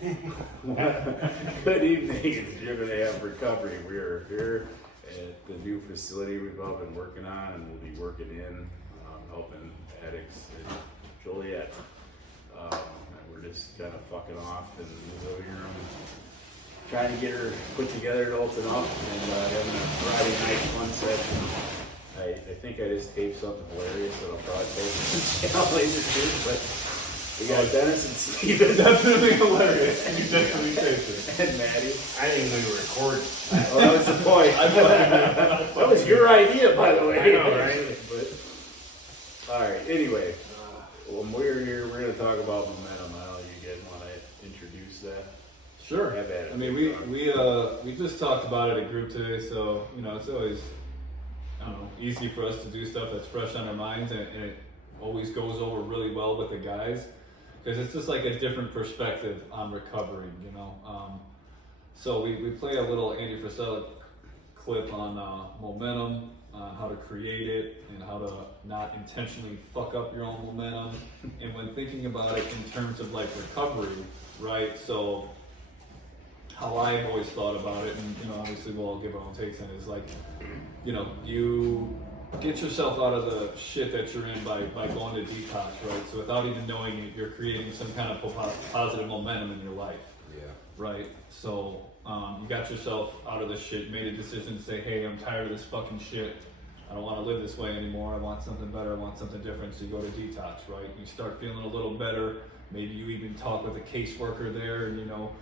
Good evening, it's Driven AF Recovery. We are here at the new facility we've all been working on, and we'll be working in, helping addicts in Joliet. We're just kind of fucking off in the living room, trying to get her put together to open up, and having a Friday night fun session. I think I just taped something hilarious that I'll probably post on the channel later too, but we got Dennis and Steven. Definitely hilarious. You definitely taped it. And Maddie. I didn't even know you were recording. Well, that was the point. That was your idea, by the way. I know, right? But, all right, anyway, when we're here, we're going to talk about momentum. I don't know, you guys want to introduce that? Sure. Have at it. I mean, we just talked about it at group today, so you know it's always easy for us to do stuff that's fresh on our minds, and it always goes over really well with the guys because it's just like a different perspective on recovery, you know. So we play a little Andy Frisella clip on momentum, on how to create it, and how to not intentionally fuck up your own momentum. And when thinking about it in terms of like recovery, right? So how I've always thought about it, and you know, obviously we'll all give our own takes on it, is like, you know, you get yourself out of the shit that you're in by going to detox, right? So without even knowing it, you're creating some kind of positive momentum in your life. Yeah. Right? So you got yourself out of the shit, made a decision to say, hey, I'm tired of this fucking shit. I don't want to live this way anymore. I want something better. I want something different. So you go to detox, right? You start feeling a little better. Maybe you even talk with a caseworker there and, you know,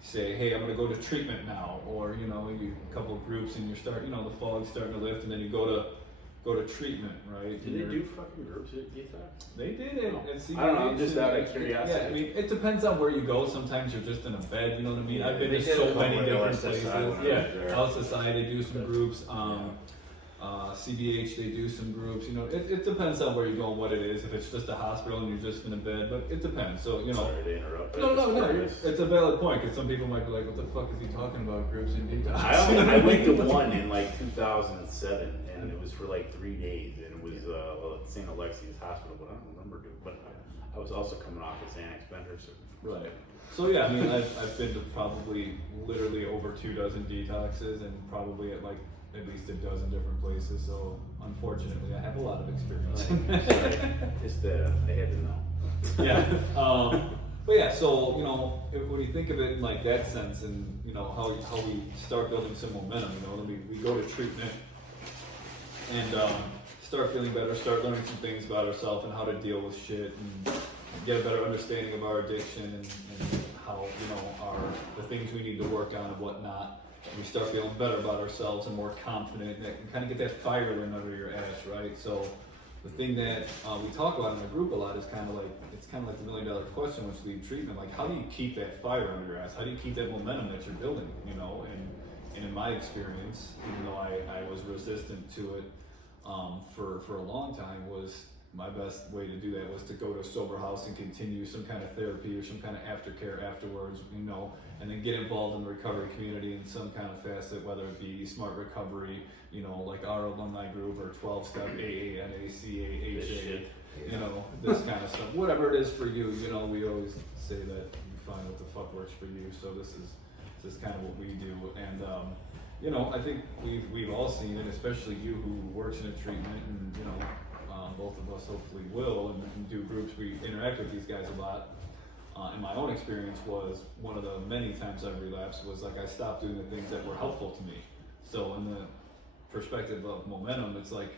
say, hey, I'm going to go to treatment now. Or, you know, a couple of groups and you start, you know, the fog's starting to lift and then you go to treatment, right? Did they do fucking groups at detox? They did it. I don't know, I'm just out of curiosity. Yeah, I mean, it depends on where you go. Sometimes you're just in a bed, you know what I mean? Yeah, I've been they to did so a many couple different of places. LSSI Yeah, there. Health Society, they do some groups. CBH, they do some groups. You know, it depends on where you go and what it is. If it's just a hospital and you're just in a bed, but it depends. So, you know. Sorry to interrupt. No. It's a valid point because some people might be like, what the fuck is he talking about, groups and detox? I went to one in like 2007, and it was for like 3 days, and it was at St. Alexius Hospital, but I don't remember doing. But I was also coming off a Xanax bender, so. Right. So yeah, I mean, I've been to probably literally over 24 detoxes, and probably at like at least a dozen different places. So unfortunately, I have a lot of experience. Sorry. Just I had to know. Yeah. But yeah, so you know, when you think of it in like that sense, and you know how we start building some momentum, you know, then we go to treatment and start feeling better, start learning some things about ourselves and how to deal with shit, and get a better understanding of our addiction and how, you know, the things we need to work on and whatnot. And we start feeling better about ourselves and more confident, and that can kind of get that fire in under your ass, right? So the thing that we talk about in the group a lot is kind of like the $1 million question once you leave treatment. Like, how do you keep that fire under your ass? How do you keep that momentum that you're building? You know, and in my experience, even though I was resistant to it for a long time, was my best way to do that was to go to a sober house and continue some kind of therapy or some kind of aftercare afterwards, you know, and then get involved in the recovery community in some kind of facet, whether it be smart recovery, you know, like our alumni group, or 12-step AA, NA, CA, HA, you know, this kind of stuff. Whatever it is for you, you know, we always say that you find what the fuck works for you. So this is kind of what we do. And you know, I think we've all seen it, especially you who works in a treatment, and you know, both of us hopefully will, and do groups. We interact with these guys a lot. And my own experience was, one of the many times I've relapsed was like I stopped doing the things that were helpful to me. So in the perspective of momentum, it's like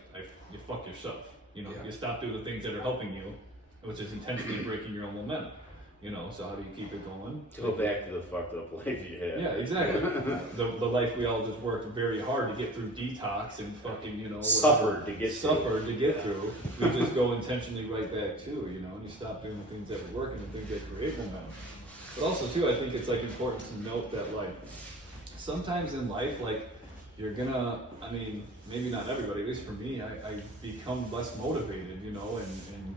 you fuck yourself. You know, you stop doing the things that are helping you, which is intentionally breaking your own momentum. You know, so how do you keep it going? Go back to the fucked up life you had. Yeah, exactly. the life we all just worked very hard to get through detox and fucking, you know, suffered to get through. We just go intentionally right back to, you know, and you stop doing the things that are working and things that create momentum. But also too, I think it's like important to note that like sometimes in life, like you're gonna, I mean, maybe not everybody, at least for me, I become less motivated, you know, and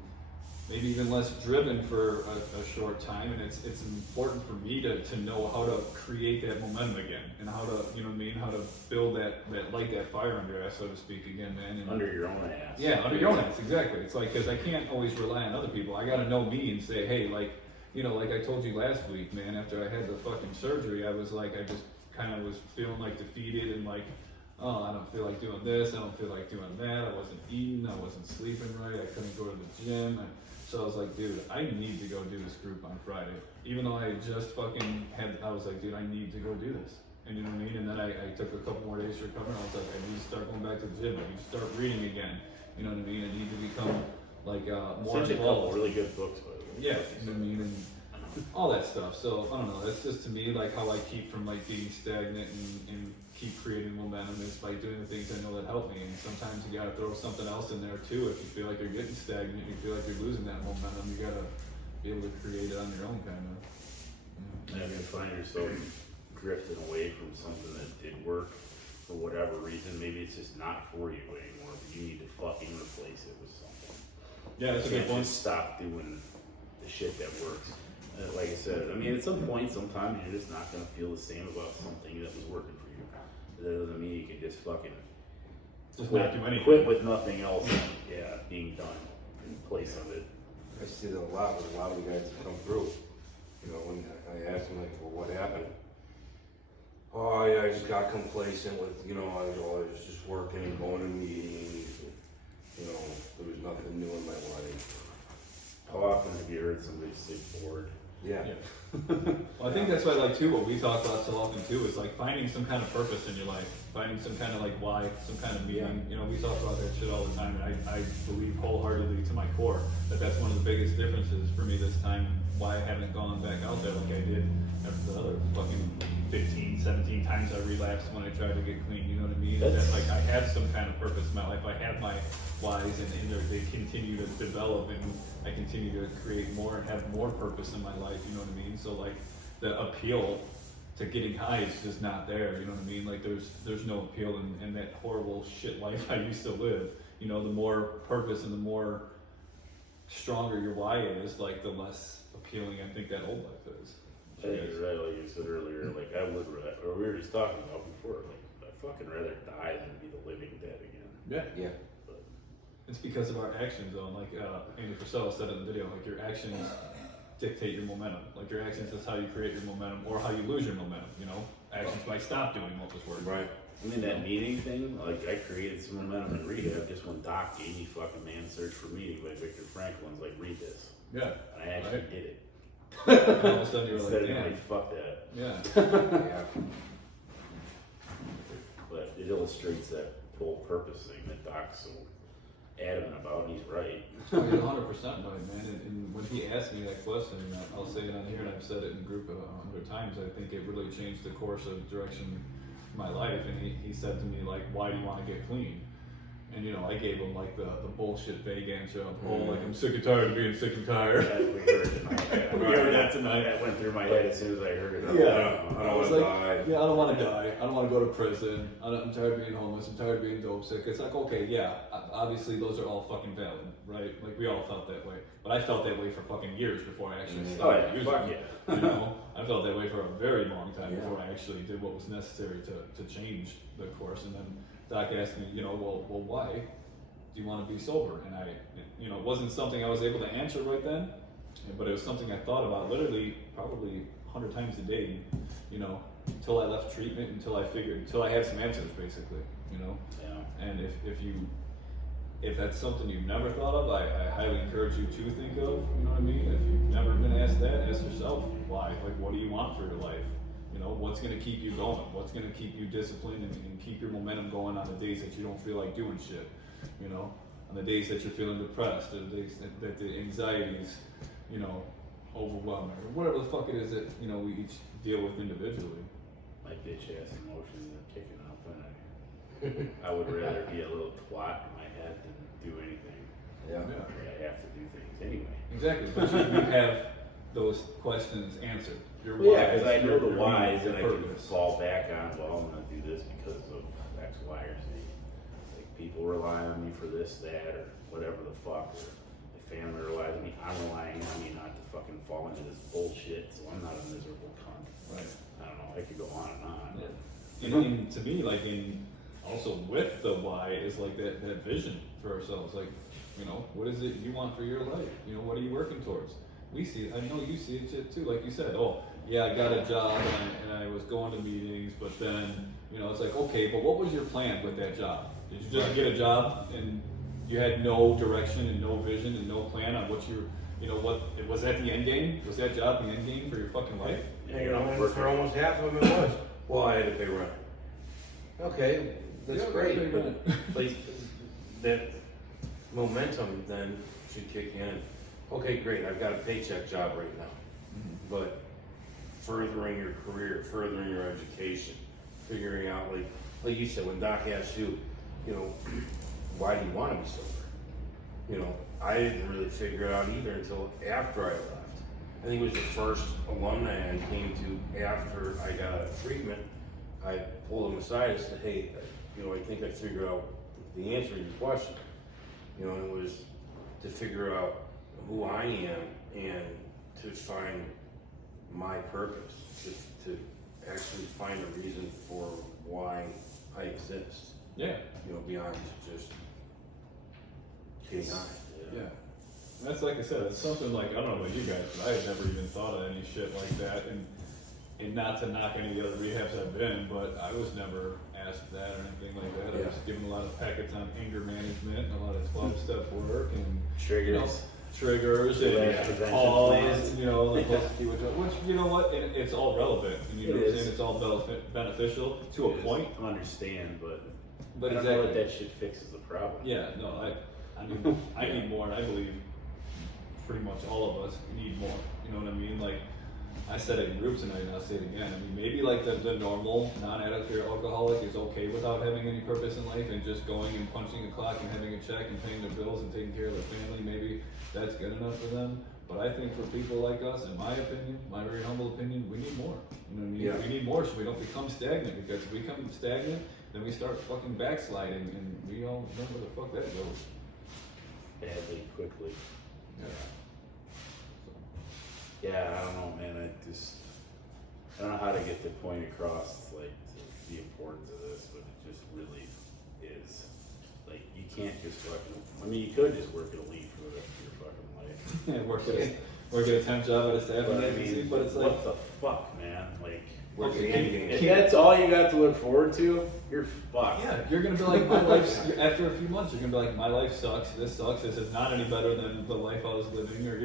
maybe even less driven for a short time, and it's important for me to know how to create that momentum again, and how to, you know what I mean, how to build that light that fire under your ass, so to speak, again, man. And under your own ass. Yeah, under your own ass, exactly. It's like, because I can't always rely on other people. I got to know me and say, hey, like, you know, like I told you last week, man, after I had the fucking surgery, I was like, I just kind of was feeling like defeated and like, oh, I don't feel like doing this, I don't feel like doing that, I wasn't eating, I wasn't sleeping right, I couldn't go to the gym. So I was like, dude, I need to go do this group on Friday. Even though I had just fucking had, I was like, dude, I need to go do this. And you know what I mean? And then I took a couple more days to recover, and I was like, I need to start going back to the gym, I need to start reading again. You know what I mean? I need to become like more Such a couple involved. really good books, by the way. Yeah, you know what I mean? And all that stuff. So I don't know, that's just to me like how I keep from like being stagnant and keep creating momentum is by doing the things I know that help me. And sometimes you gotta throw something else in there too. If you feel like you're getting stagnant, you feel like you're losing that momentum, you gotta be able to create it on your own kind of. And if you find yourself drifting away from something that did work for whatever reason, maybe it's just not for you anymore, but you need to fucking replace it with something. Yeah, that's a You good can't point. just stop doing the shit that works. Like I said, I mean, at some point, sometimes you're just not gonna feel the same about something that was working for you. But that doesn't mean you can just fucking Just not do anything. quit with nothing else, being done in place of it. I see that a lot with a lot of the guys that come through. You know, when I ask them, like, well, what happened? Oh, yeah, I just got complacent with, you know, I was just working and going to meetings. And, you know, there was nothing new in my life. How often have you heard somebody say bored? Yeah. Well, I think that's why, like, too, what we talk about so often, too, is, like, finding some kind of purpose in your life. Finding some kind of, like, why, some kind of meaning. You know, we talk about that shit all the time, and I believe wholeheartedly to my core that that's one of the biggest differences for me this time, why I haven't gone back out there like I did after the other fucking 15, 17 times I relapsed when I tried to get clean, you know what I mean? That, like, I have some kind of purpose in my life. I have my whys, and they continue to develop, and I continue to create more and have more purpose in my life, you know what I mean? So, like, the appeal to getting high is just not there, you know what I mean? Like, there's no appeal in that horrible shit life I used to live. You know, the more purpose and the more stronger your why is, like, the less appealing I think that old life is. I think you're right, like you said earlier, like I would rather, or we were just talking about before, like I'd fucking rather die than be the living dead again. Yeah. Yeah. But It's because of our actions, though. Like Andy Frisella said in the video, like your actions dictate your momentum. Like your actions is how you create your momentum, or how you lose your momentum. You know, actions might stop doing what was working. Right. I mean, that meeting thing, like I created some momentum in rehab just when Doc gave me fucking Man's Search for Meaning by Viktor Frankl's, like, read this. Yeah. And I actually Right. did it. And all of a sudden you're Instead like, of damn. like, fuck that. Yeah. Yeah. But it illustrates that whole purpose thing that Doc's so adamant about, and he's right. Oh, you're 100% right, man. And when he asked me that question, I'll say it on here, and I've said it in the group 100 times, I think it really changed the course of direction of my life. And he said to me, like, why do you want to get clean? And, you know, I gave him, like, the bullshit vague answer of, oh, like, I'm sick and tired of being sick and tired. That we heard it in my head. We heard that tonight. That went through my head as soon as I heard it. Yeah. I I don't was want to like, die. yeah, I don't want to die. I don't want to go to prison. I'm tired of being homeless. I'm tired of being dope sick. It's like, okay, yeah, obviously those are all fucking valid, right? Like, we all felt that way. But I felt that way for fucking years before I actually Oh started yeah, using fuck it. yeah. You know, I felt that way for a very long time Yeah. before I actually did what was necessary to change the course. And then Doc asked me, you know, well, why do you want to be sober? And you know, it wasn't something I was able to answer right then, but it was something I thought about literally probably 100 times a day, you know, until I left treatment, until I had some answers, basically, you know. Yeah. And if that's something you've never thought of, I highly encourage you to think of, you know what I mean? If you've never been asked that, ask yourself why. Like, what do you want for your life? You know, what's going to keep you going? What's going to keep you disciplined and keep your momentum going on the days that you don't feel like doing shit? You know, on the days that you're feeling depressed, or the days that the anxieties, you know, overwhelming, or whatever the fuck it is that, you know, we each deal with individually. My bitch ass emotions are kicking up, and I would rather be a little twat in my head than do anything. Yeah. Yeah. But I have to do things anyway. Exactly, but you have those questions answered. Your Well, yeah, whys, because I know the your whys, needs, and I your can purpose. fall back on, well, I'm gonna do this because of X, Y, or Z. Like, people rely on me for this, that, or whatever the fuck, or my family relies on me. I'm relying on me not to fucking fall into this bullshit, so I'm not a miserable cunt. Right. I don't know, I could go on and on. But And to me, like, also with the why is like that vision for ourselves. Like, you know, what is it you want for your life? You know, what are you working towards? we see it. I know you see it shit too. Like you said, oh yeah, I got a job and I was going to meetings, but then it's like, okay, but what was your plan with that job? Did you just get a job and you had no direction and no vision and no plan on what what was that the end game? Was that job the end game for your fucking life? Yeah, and for almost half of them it was. Well, I had to pay rent. Okay, that's great, but like that momentum then should kick in. Okay, great, I've got a paycheck job right now, but furthering your career, furthering your education, figuring out like you said, when Doc asked you, why do you want to be sober? I didn't really figure it out either until after I left. I think it was the first alumni I came to after I got out of treatment. I pulled him aside and said, hey, I think I figured out the answer to your question. And it was to figure out who I am and to find my purpose, to actually find a reason for why I exist. Yeah. Beyond just getting high. Yeah. That's like I said, it's something like, I don't know about you guys, but I had never even thought of any shit like that. And not to knock any of the other rehabs I've been in, but I was never asked that or anything like that. I was given a lot of packets on anger management and a lot of 12-step work and Triggers. Triggers and calls, like which you know what, it's all relevant. And you know what I'm saying? It's all beneficial to a point. I understand, but I don't exactly. know that shit fixes the problem. Yeah, no, I need more, and I believe pretty much all of us need more. You know what I mean? Like, I said it in group tonight, and I'll say it again. I mean, maybe like the normal non-addict or alcoholic is okay without having any purpose in life and just going and punching a clock and having a check and paying their bills and taking care of their family. Maybe that's good enough for them. But I think for people like us, in my opinion, my very humble opinion, we need more. You know what I mean? Yeah. We need more so we don't become stagnant, because if we become stagnant, then we start fucking backsliding, and we all know where the fuck that goes. Badly, quickly. Yeah. Yeah, I don't know, man. I don't know how to get the point across, like, the importance of this, but it just really is. Like, you can't just fucking, you could just work at a leaf for the rest of your fucking life. Yeah, work at a temp job at a staffing agency, but it's like, what the fuck, man? Like, if that's all you got to look forward to, you're fucked. yeah, you're gonna be like, my life's, after a few months, you're gonna be like, my life sucks, this is not any better than the life I was living, or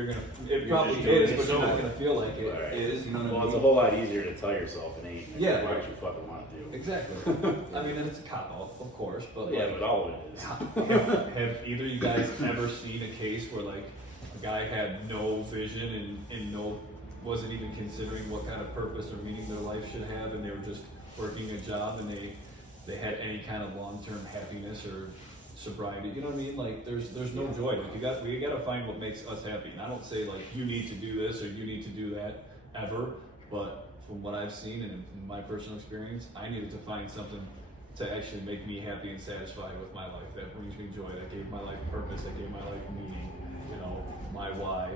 it probably is, but you're not gonna feel like it is, you know what I mean? Well, it's a whole lot easier to tell yourself it ain't. Yeah. What you fucking want to do. Exactly. I mean, and it's a cop-out, of course, but Yeah, like, but all of it is. have either of you guys ever seen a case where like a guy had no vision and wasn't even considering what kind of purpose or meaning their life should have, and they were just working a job, and they had any kind of long-term happiness or sobriety? You know what I mean? Like, there's no joy. Like, we gotta find what makes us happy. And I don't say like you need to do this or you need to do that ever, but from what I've seen and in my personal experience, I needed to find something to actually make me happy and satisfied with my life. That brings me joy. That gave my life purpose. That gave my life meaning. My why,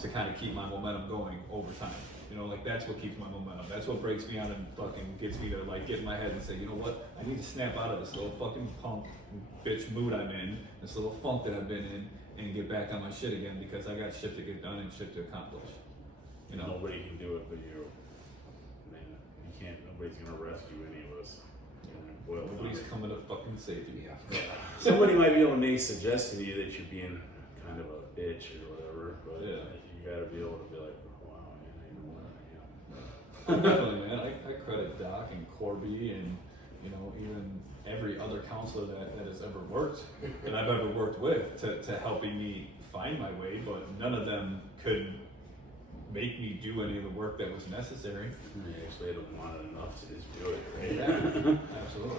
to kind of keep my momentum going over time. Like, that's what keeps my momentum. That's what breaks me out and fucking gets me to like get in my head and say, you know what? I need to snap out of this little fucking punk bitch mood I'm in, this little funk that I've been in, and get back on my shit again, because I got shit to get done and shit to accomplish. Nobody can do it but you. Man, you can't. Nobody's gonna rescue any of us. Nobody's coming to fucking save you. Yeah. Somebody might be able to make a suggestion to you that you're being kind of a bitch or whatever, but you gotta be able to be like, wow, man, I know what I am. Definitely, man. I credit Doc and Corby and even every other counselor that has ever worked, that I've ever worked with, to helping me find my way, but none of them could make me do any of the work that was necessary. They actually don't want it enough to just do it, right? Yeah, absolutely.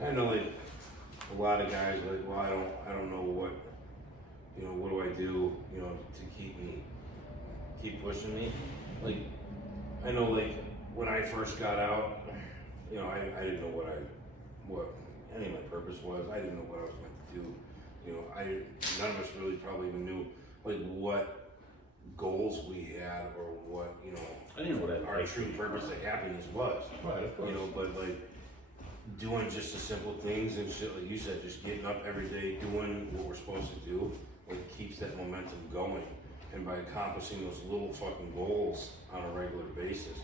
I know, like, a lot of guys, like, well, I don't know what, what do I do, to keep pushing me? Like, I know, like, when I first got out, I didn't know what any of my purpose was. I didn't know what I was meant to do. None of us really probably even knew, like, what goals we had or what, I didn't know what our true purpose of happiness was. Right, of course. But like, doing just the simple things and shit, like you said, just getting up every day, doing what we're supposed to do, like, keeps that momentum going. And by accomplishing those little fucking goals on a regular basis,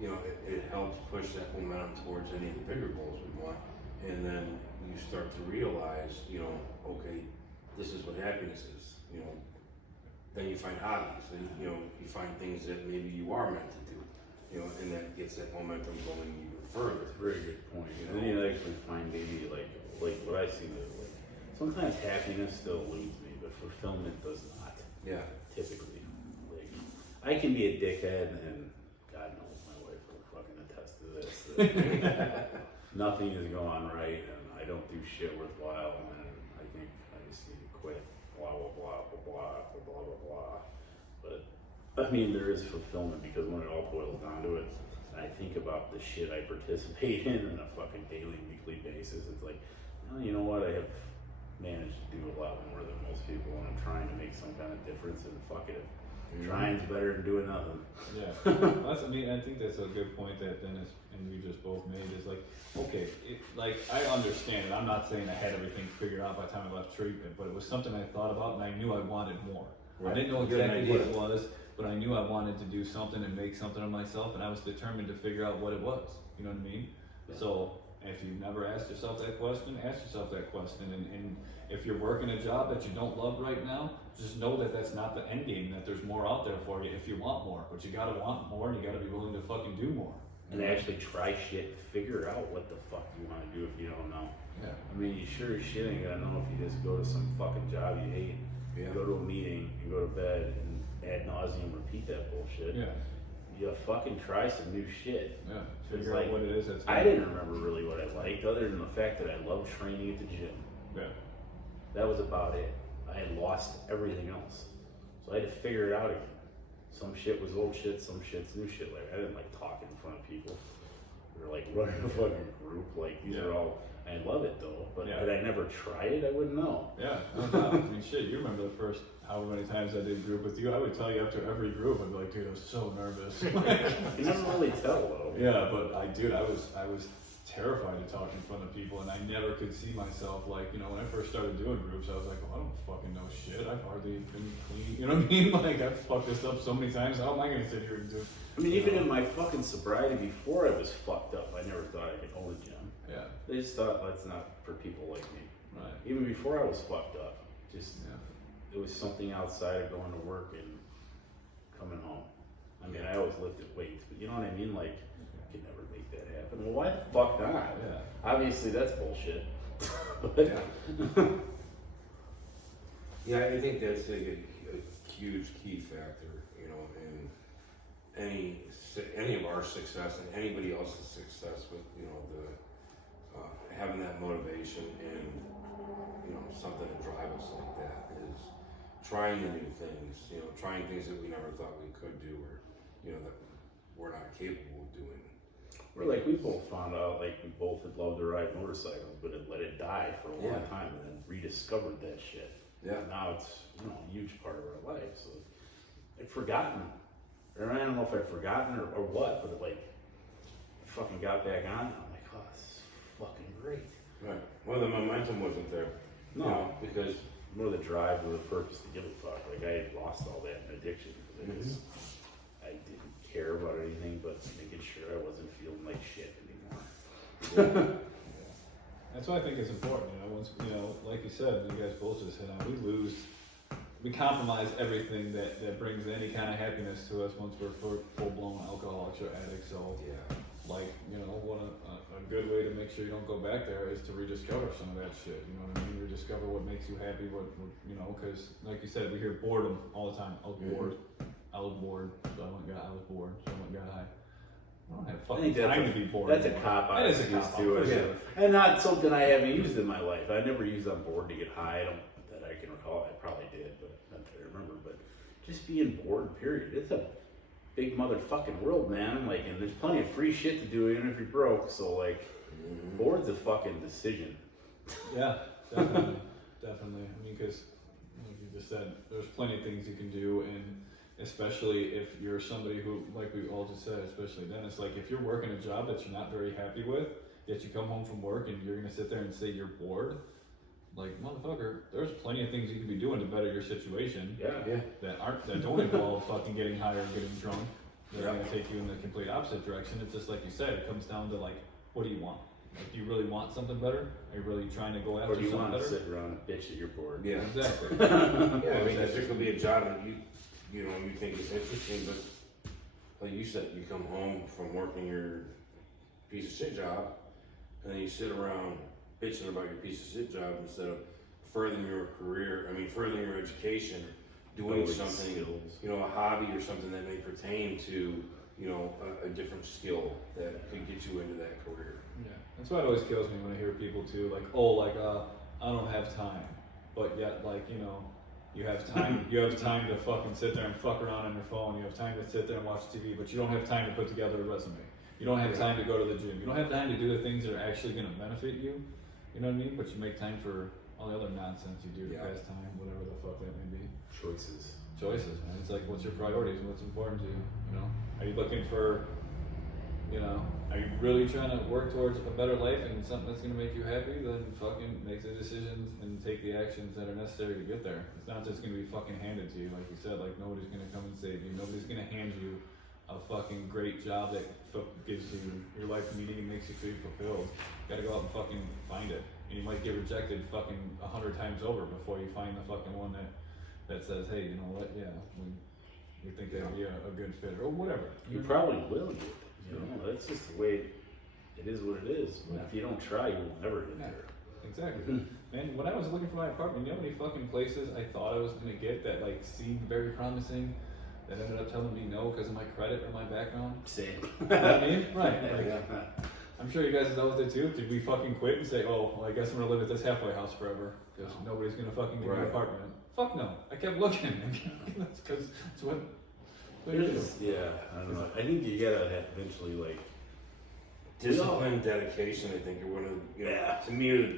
you know, it helps push that momentum towards any of the bigger goals we want. And then you start to realize, you know, okay, this is what happiness is, you know. Then you find hobbies, and, you know, you find things that maybe you are meant to do, you know, and that gets that momentum going even further. That's a very good point. And then you actually find maybe like what I see, like, sometimes happiness still eludes me, but fulfillment does not. Yeah. Typically, like, I can be a dickhead, and God knows my wife will fucking attest to this. That nothing is going right, and I don't do shit worthwhile, and I think I just need to quit. Blah blah blah blah blah blah blah blah blah. But I mean, there is fulfillment because when it all boils down to it, and I think about the shit I participate in on a fucking daily, weekly basis. It's like, well, you know what? I have managed to do a lot more than most people, and I'm trying to make some kind of difference. And fuck it, trying's better than doing nothing. Yeah, that's, I mean, I think that's a good point that Dennis and we just both made. Is like, okay, like I understand it. I'm not saying I had everything figured out by the time I left treatment, but it was something I thought about, and I knew I wanted more. Right. I didn't know exactly what it was, but I knew I wanted to do something and make something of myself, and I was determined to figure out what it was. You know what I mean? Yeah. So if you never asked yourself that question, ask yourself that question. And if you're working a job that you don't love right now, just know that that's not the end game, that there's more out there for you if you want more. But you gotta want more, and you gotta be willing to fucking do more. And actually try shit, figure out what the fuck you want to do if you don't know. Yeah. I mean, you sure as shit ain't gonna know if you just go to some fucking job you hate, you go to a meeting, you go to bed, and ad nauseum repeat that bullshit. Yeah. You fucking try some new shit. Yeah. It's Figure like, out what it is that's I didn't remember really what I liked, other than the fact that I loved training at the gym. Yeah. That was about it. I had lost everything else. So I had to figure it out again. Some shit was old shit, some shit's new shit. Like, I didn't like talking in front of people or like running a fucking group. Like, these are all, I love it though, but had I never tried it, I wouldn't know. Yeah, no doubt. I mean, shit, you remember the first however many times I did group with you. I would tell you after every group, I'd be like, dude, I was so nervous. You never really tell though. Yeah, but I was terrified to talk in front of people, and I never could see myself, like, you know, when I first started doing groups, I was like, well, I don't fucking know shit. I've hardly been clean, you know what I mean? Like, I've fucked this up so many times, how am I gonna sit here and do it? I mean, even in my fucking sobriety before I was fucked up, I never thought I could own a gym. Yeah. They just thought that's not for people like me. Right. Even before I was fucked up, just it was something outside of going to work and coming home. I mean, I always lifted weights, but you know what I mean? Like, I could never make that happen. Well, why the fuck not? Yeah. Obviously, that's bullshit. Yeah, I think that's a huge key factor, you know, in any of our success and anybody else's success with, you know, the having that motivation and, you know, something to drive us like that is trying the new things, you know, trying things that we never thought we could do or, you know, that we're not capable of doing. We're like, we both found out, like, we both had loved to ride motorcycles, but had let it die for a long time and then rediscovered that shit. Yeah. And now it's, you know, a huge part of our life. So I'd forgotten, or I don't know if I'd forgotten or what, but like, I fucking got back on. I'm like, oh, this is fucking great. Right. Well, the momentum wasn't there. No, you know, because more the drive or the purpose to give a fuck. Like, I had lost all that in addiction. Because I didn't care about anything but making sure I wasn't feeling like shit anymore. That's why I think it's important, you know, once, you know, like you said, you guys both just hit on, we compromise everything that brings any kind of happiness to us once we're full-blown alcoholics or addicts. So, like, you know, a good way to make sure you don't go back there is to rediscover some of that shit. You know what I mean? Rediscover what makes you happy. What you know, because like you said, we hear boredom all the time. I was bored. I was bored. So I was bored. So I went got high. I don't have fucking time to be bored. That's anymore. a cop out. That is a cop out. And not something I haven't used in my life. I never used on board to get high. I don't that I can recall. I probably did, but not that I remember. But just being bored, period. It's a big motherfucking world, man. Like, and there's plenty of free shit to do even if you're broke. So like, bored's a fucking decision. Yeah, definitely, definitely. I mean, because like you just said, there's plenty of things you can do, and especially if you're somebody who, like we all just said, especially Dennis, like if you're working a job that you're not very happy with, yet you come home from work and you're gonna sit there and say you're bored, like, motherfucker, there's plenty of things you could be doing to better your situation Yeah. that don't involve fucking getting high or getting drunk. They're Yeah. gonna take you in the complete opposite direction. It's just like you said, it comes down to like, what do you want? Like, do you really want something better? Are you really trying to go after Or do you something want to better? sit around and bitch at your board? Yeah. Exactly. Yeah, I mean, 'cause there could be a job that you know, you think is interesting, but like you said, you come home from working your piece of shit job, and then you sit around bitching about your piece of shit job instead of furthering your career, furthering your education, doing Building something, skills. you know, a hobby or something that may pertain to, you know, a different skill that could get you into that career. Yeah, that's why it always kills me when I hear people too, like, oh, like, I don't have time, but yet, like, you know, you have time to fucking sit there and fuck around on your phone, you have time to sit there and watch TV, but you don't have time to put together a resume. You don't have time to go to the gym. You don't have time to do the things that are actually gonna benefit you, you know what I mean? But you make time for all the other nonsense you do to pass time, whatever the fuck that may be. Choices. Choices, man. It's like, what's your priorities and what's important to you, you know? Are you looking for, you know, are you really trying to work towards a better life and something that's gonna make you happy? Then fucking make the decisions and take the actions that are necessary to get there. It's not just gonna be fucking handed to you, like you said, like nobody's gonna come and save you. Nobody's gonna hand you a fucking great job that gives you your life meaning and makes you feel fulfilled. You gotta go out and fucking find it. And you might get rejected fucking 100 times over before you find the fucking one that says, hey, you know what, yeah, we think that'd be a good fit, or whatever. You probably will get it. You know, that's just the way it is what it is. Yeah. If you don't try, you'll never get Yeah. there. Exactly. Man, when I was looking for my apartment, you know how many fucking places I thought I was gonna get that like seemed very promising, that ended up telling me no because of my credit or my background? Same. You know what I mean? Right. Like, Yeah. I'm sure you guys dealt with it too. Did we fucking quit and say, oh, well, I guess I'm gonna live at this halfway house forever because nobody's gonna fucking give me an Right. apartment? Fuck no. I kept looking. That's because it's what It is, yeah, I don't know. I think you gotta eventually like Discipline, dedication, I think are one of the, you know, Yeah. to me are the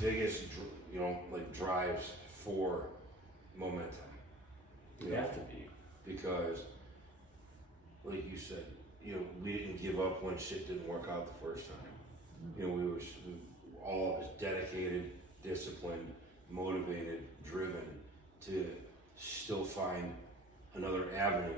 biggest, you know, like drives for momentum. you have to be. Because, like you said, you know, we didn't give up when shit didn't work out the first time. You know, we were all as dedicated, disciplined, motivated, driven to still find another avenue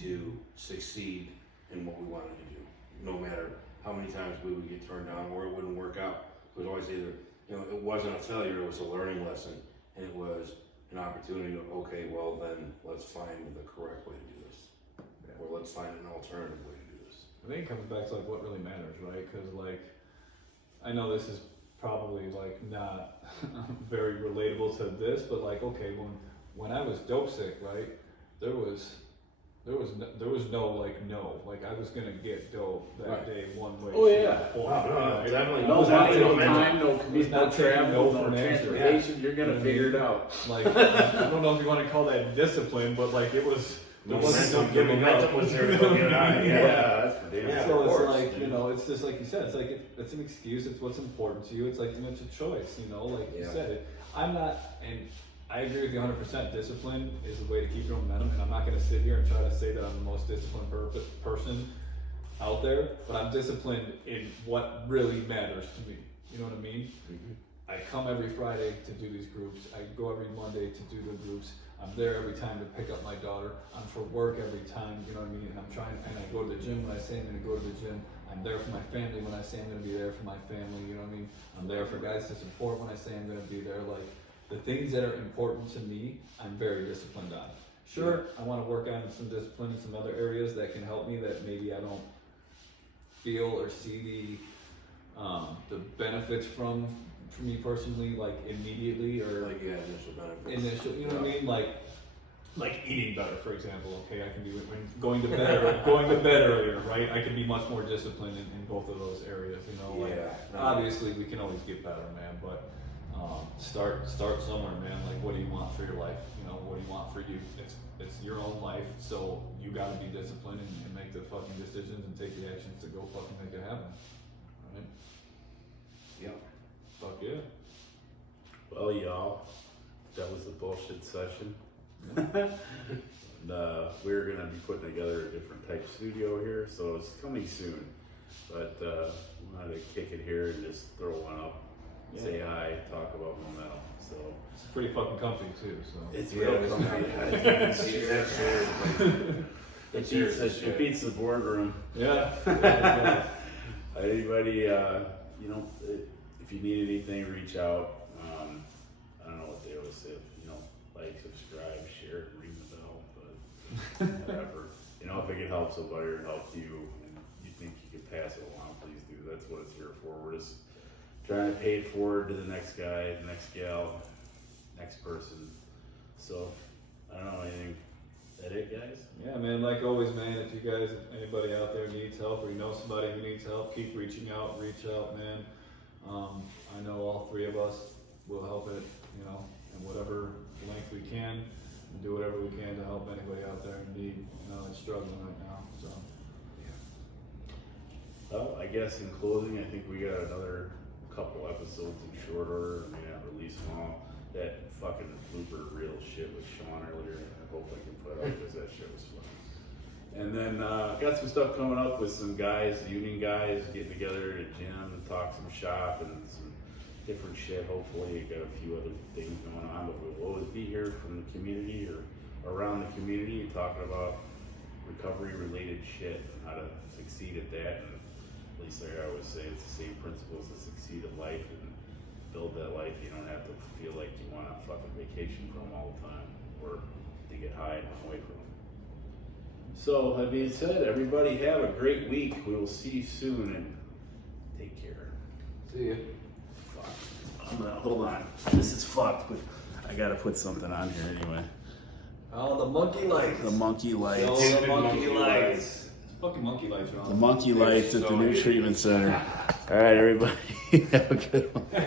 to succeed in what we wanted to do. No matter how many times we would get turned down or it wouldn't work out. It was always either, you know, it wasn't a failure, it was a learning lesson. And it was an opportunity to, okay, well then let's find the correct way to do this. Yeah. Or let's find an alternative way to do this. I think it comes back to like what really matters, right? Because like, I know this is probably like not very relatable to this, but like, okay, when I was dope sick, right, there was no like I was gonna get dope that Right. day one way. Oh, shape, yeah. or form, Oh, no, right? definitely. No Exactly. money, no Momentum. time, no commute, no Not taking travel, no no for an answer. transportation. You're You gonna know what I figure mean? it out. Like, I don't know if you want to call that discipline, but like it was. There wasn't no Momentum, giving momentum up. was there to get on. Yeah, that's for damn Yeah. sure. So of it's course, like, dude. you know, it's just like you said, it's like it's an excuse, it's what's important to you, it's like, it's a choice, you know, like you Yeah. said it. I'm not, and I agree with you 100%, discipline is the way to keep your momentum, and I'm not gonna sit here and try to say that I'm the most disciplined person out there, but I'm disciplined in what really matters to me, you know what I mean? Mhm. I come every Friday to do these groups, I go every Monday to do the groups, I'm there every time to pick up my daughter, I'm for work every time, you know what I mean, and I go to the gym when I say I'm gonna go to the gym, I'm there for my family when I say I'm gonna be there for my family, you know what I mean, I'm there for guys to support when I say I'm gonna be there, like, the things that are important to me, I'm very disciplined on. Sure, I wanna work on some discipline in some other areas that can help me that maybe I don't feel or see the benefits from for me personally, like immediately or Like, yeah, initial benefits. initial, you know what I mean? Like eating better, for example. Okay, I can be going to bed earlier, right? I can be much more disciplined in both of those areas. You know, like Yeah, no. obviously we can always get better, man. But start somewhere, man. Like, what do you want for your life? You know, what do you want for you? It's your own life, so you got to be disciplined and make the fucking decisions and take the actions to go fucking make it happen. Right? Yeah. Fuck yeah. Well, y'all, that was the bullshit session. And, we're gonna be putting together a different type studio here, so it's coming soon. But we wanted to kick it here and just throw one up. say hi, talk about momentum. So It's pretty fucking comfy too, so. it's Yeah, real it's comfy. not- I think it's See, cheap. that chair is like- that chair is It shit. beats the boardroom. Yeah. Yeah. Anybody, you know, if you need anything, reach out. I don't know what they always say, you know, like, subscribe, share, ring the bell, but whatever. You know, if it can help somebody or help you, and you think you could pass it along, please do. That's what it's here for. We're just trying to pay it forward to the next guy, the next gal, next person. So, I don't know anything. Is that it, guys? Yeah, man, like always, man, if you guys, if anybody out there needs help or you know somebody who needs help, keep reaching out, reach out, man. I know all three of us will help it, you know, in whatever length we can, and do whatever we can to help anybody out there in need, you know, that's struggling right now, so. Well, I guess in closing, I think we got another couple episodes in short order. I may not release them all. That fucking blooper reel shit with Sean earlier, I hope I can put up because that shit was fun. And then got some stuff coming up with some guys, union guys, getting together at a gym, talk some shop and some different shit. Hopefully, got a few other things going on, but we'll always be here from the community or around the community talking about recovery-related shit and how to succeed at that. And at least like I always say, it's the same principles to succeed at life and build that life. You don't have to feel like you want a fucking vacation from all the time or to get high and run away from them. So, that being said, everybody have a great week. We will see you soon and take care. See ya. Fuck. I'm gonna, hold on. This is fucked, but I gotta put something on here anyway. Oh, the monkey lights. The monkey lights. Oh, the monkey Monkey lights. Fucking monkey lights, Ron. The monkey lights at the new treatment center. All right, everybody. Have a good one.